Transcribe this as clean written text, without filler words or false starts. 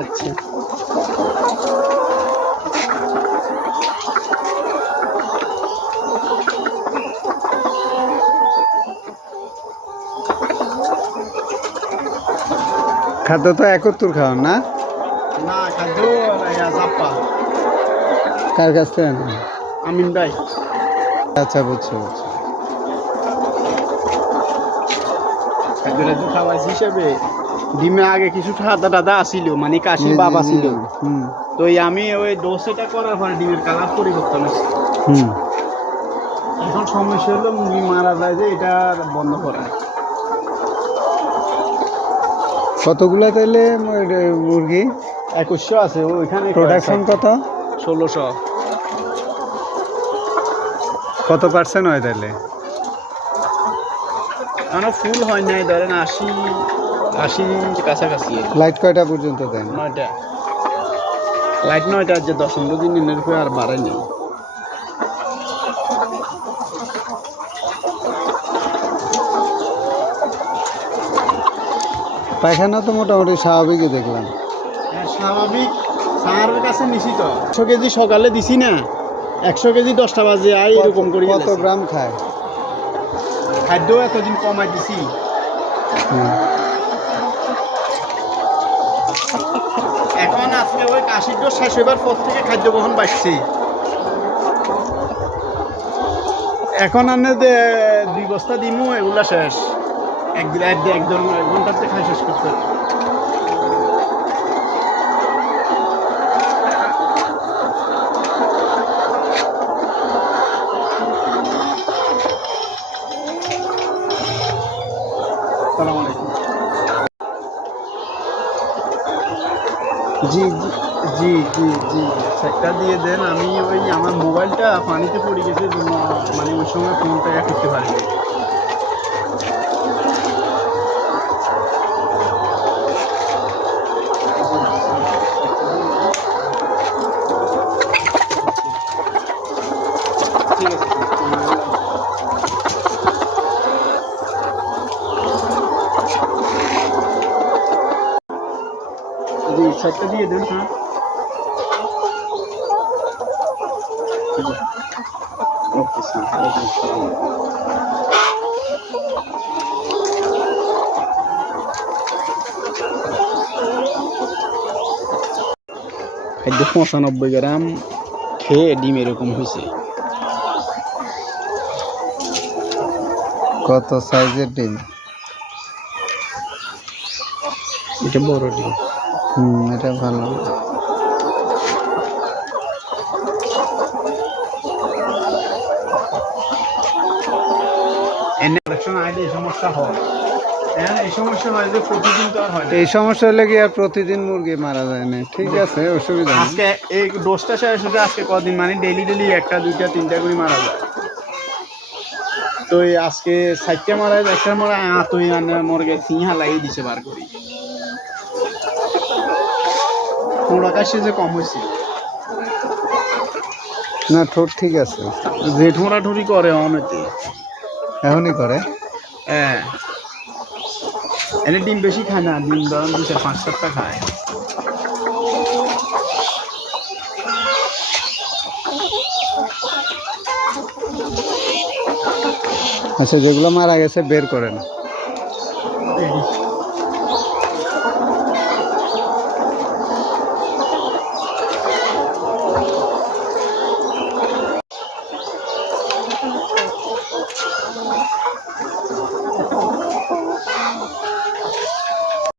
আচ্ছা, খাদ্য তো 71 খাওয়ান না? না খাদ্য জাপ্পা কার কাছ থেকে আনেন? আমিন ভাই। আচ্ছা, বুঝছি বুঝছি। খাদ্যটা তো খাওয়াইছি হিসেবে ডিমে আগে কিছু সাদা টাদা আসিল, মানে কাশি জি, বাবা জি, ছিল। হুম তো এই আমি ওই ডোজটা করার পরে ডিমের কালার পরিবর্তন হচ্ছে। হুম। এখন সমস্যা হলো মুরগি মারা যায় যে এটা বন্ধ করা। কতগুলা তাহলে মুরগি? 2100 আছে ওইখানে। প্রোডাকশন কত? 1600। কত পার্সেন্ট হয় তাহলে? এখনো ফুল হয় নাই, ধরেন 80 কাছাকাছি। লাইট কয়টা পর্যন্ত দেন? 9টা লাইট, 9টা যে 10-15 দিন এর উপরে আর বাড়াই নেই। পায়খানা তো মোটামুটি স্বাভাবিকই দেখলাম। হ্যাঁ, স্বাভাবিক। স্যারের কাছে নিছি তো 100 কেজি সকালে দিছি না, 100 কেজি 10টা বাজে আই এরকম করি। কত গ্রাম খায়? খাদ্য এতদিন কমাই দিছি। হুম। এখন আজকে ওই কাশির ডোজ শেষ হইবার পর থেকে খাদ্য গ্রহণ বাড়ছে। এখন আনে 2 বস্তা দিমু, এগুলা শেষ। এক ঘন্টাতে খাই শেষ করতে হবে। আসসালামু আলাইকুম। জি জি জি জি জি, সেটা দিয়ে দেন। আমি ওই আমার মোবাইলটা পানিতে পড়ে গেছে জন্য, মানে ওই সময় ফোনটা করতে পারিনি। ঠিক আছে। জি, সেটা দিয়ে দেন। হ্যাঁ, ওকে স্যার, ওকে স্যার। খাদ্য 95 গ্রাম খেয়ে ডিম এরকম হয়েছে। কত সাইজের ডিম? এটা বড় ডিম। এটা ভালো। এনে প্রোডাকশন আইলে এই সমস্যা হয়। হ্যাঁ, এই সমস্যা হয় যে প্রতিদিন তো আর হয় না। এই সমস্যা হলে কি আর প্রতিদিন মুরগি মারা যায় না? ঠিক আছে, অসুবিধা নেই। আজকে এই ডোজটা শেষ হচ্ছে আজকে কদিন, মানে ডেইলি 1টা 2টা 3টা করে মারা যায়। তো এই আজকে 60টা মারা যায়, 1টা মারা তুই মরগে সিংহা লাগিয়ে দিছে বার করি। পোড়া কাশি যে কম হয়েছে না, ঠোঁট ঠিক আছে। যে ঠোঁড়াঠুরি করে অনেকে। এখনই করে। হ্যাঁ, এনে ডিম বেশি খায় না, ডিম ধরেন 2-5-7টা খায়। আচ্ছা, যেগুলো মারা গেছে বের করেন।